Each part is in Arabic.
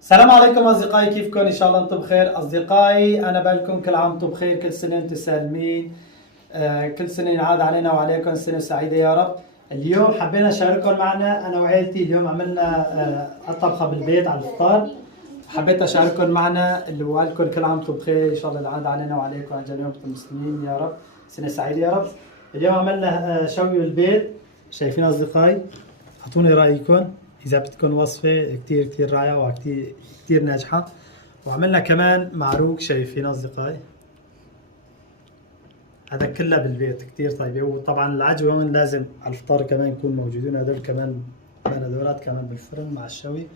السلام عليكم أصدقائي، كيفكم؟ إن شاء الله أنتم بخير. أصدقائي أنا بقولكم كل عام وأنتم بخير، كل سنة وأنتم سالمين، كل سنة ينعاد علينا وعليكم سنة سعيدة يا رب. اليوم حبينا أشارككم معنا أنا وعائلتي. اليوم عملنا طبخة بالبيت على الفطار، حبيت أشارككم معنا اللي بقولكم كل عام وأنتم بخير، إن شاء الله ينعاد علينا وعليكم عن جميع المسلمين يا رب، سنة سعيدة يا رب. اليوم عملنا شوي بالبيت، شايفين أصدقائي؟ أعطوني رأيكم إذا بدكم وصفة كتير رائعة وكتير ناجحة. وعملنا كمان معروق، شايفين أصدقائي؟ هذا كله بالبيت كتير طيبة. وطبعا العجوة هون لازم على الفطار كمان يكون موجودين، هذول كمان بندورات كمان بالفرن مع الشوي،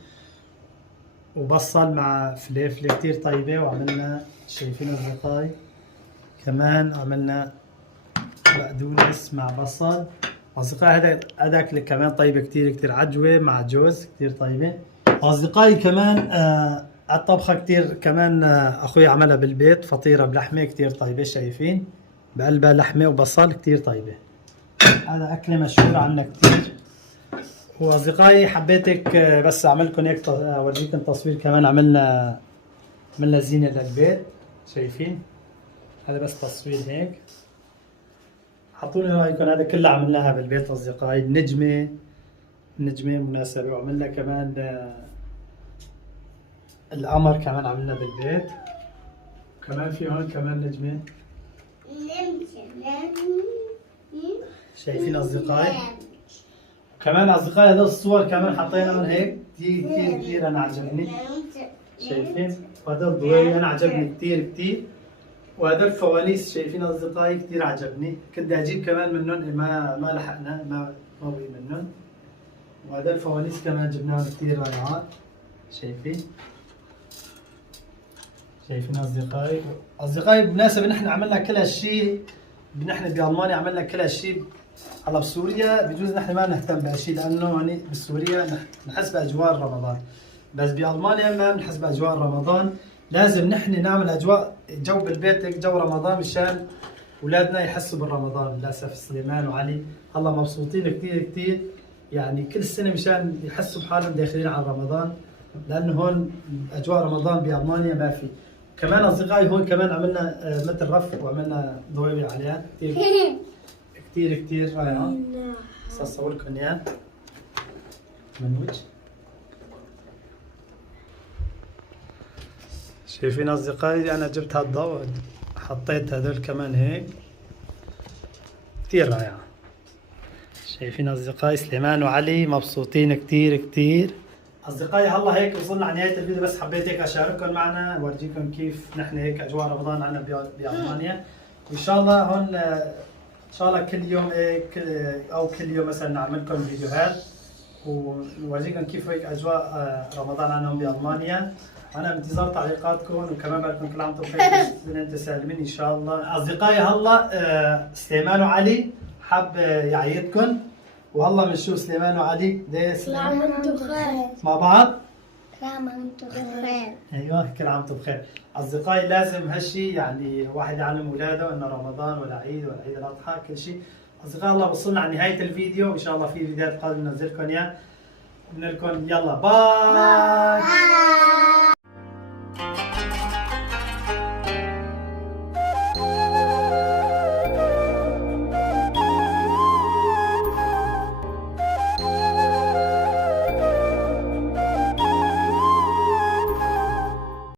وبصل مع فليفلة كتير طيبة. وعملنا شايفين أصدقائي كمان عملنا بقدونس مع بصل. أصدقائي هذا أكل كمان طيبة كتير عجوة مع جوز كتير طيبة. أصدقائي كمان الطبخة كتير كمان أخوي عملها بالبيت، فطيرة بلحمة كتير طيبة، شايفين بقلبها لحمة وبصل كتير طيبة. هذا أكلة مشهورة عنا كتير. وأصدقائي حبيتك بس أعملكم هيك أورجيكم تصوير كمان. عملنا زينة للبيت، شايفين؟ هذا بس تصوير هيك. حطوني رايكم، هذا كله عملناها بالبيت اصدقائي. النجمه مناسبه. وعملنا كمان القمر كمان عملنا بالبيت. كمان في هون كمان نجمه، شايفين اصدقائي؟ كمان اصدقائي هذول الصور كمان حطينا من هيك كثير انا عجبني، شايفين؟ وهذا الضوي انا عجبني كثير. وهذا الفوانيس شايفين أصدقائي كتير عجبني، كنت أجيب كمان منهم ما لحقنا، ما بقي منهم. وهذا الفوانيس كمان جبناهم كتير رائعات، شايفين أصدقائي بالمناسبة نحن عملنا كل هالشيء، نحن بألمانيا عملنا كل هالشيء. هلا بسوريا بجوز نحن ما نهتم بهالشيء، لأنه يعني بسوريا نحس بأجواء رمضان، بس بألمانيا ما بنحس بأجواء رمضان. لازم نحن نعمل أجواء جو بالبيت، هيك جو رمضان، مشان أولادنا يحسوا بالرمضان. للأسف سليمان وعلي هلا مبسوطين كتير يعني كل سنة مشان يحسوا بحالهم داخلين على رمضان، لأنه هون أجواء رمضان بألمانيا ما في. كمان أصدقائي هون كمان عملنا مثل رف وعملنا ضوابع عليها كتير رائعة. أصور لكم إياها من وجه. شايفين أصدقائي أنا جبت هالضوء، حطيت هذول كمان هيك كتير رائعة. شايفين أصدقائي سليمان وعلي مبسوطين كتير. أصدقائي هلا هيك وصلنا على نهاية الفيديو، بس حبيت هيك أشارككم معنا أورجيكم كيف نحن هيك أجواء رمضان عنا بألمانيا. وإن شاء الله هون إن شاء الله كل يوم هيك أو كل يوم مثلا نعمل لكم فيديوهات ونورجيكم كيف هيك أجواء رمضان عندهم بألمانيا. أنا بانتظار تعليقاتكم، وكمان بقولكم كل عام وأنتم بخير، أنتم سالمين إن شاء الله. أصدقائي هلا سليمان وعلي حاب يعيدكم، وهلا بنشوف سليمان وعلي. كل عام وأنتم بخير مع بعض. كل عام وأنتم بخير. أيوه كل عام وأنتم بخير. أصدقائي لازم هالشي يعني الواحد يعلم أولاده إنه رمضان ولا عيد ولا عيد الأضحى كل شيء. أصدقائي هلا وصلنا على نهاية الفيديو، إن شاء الله في فيديوهات قادمة ننزل لكم إياها. بنقول لكم يلا باي.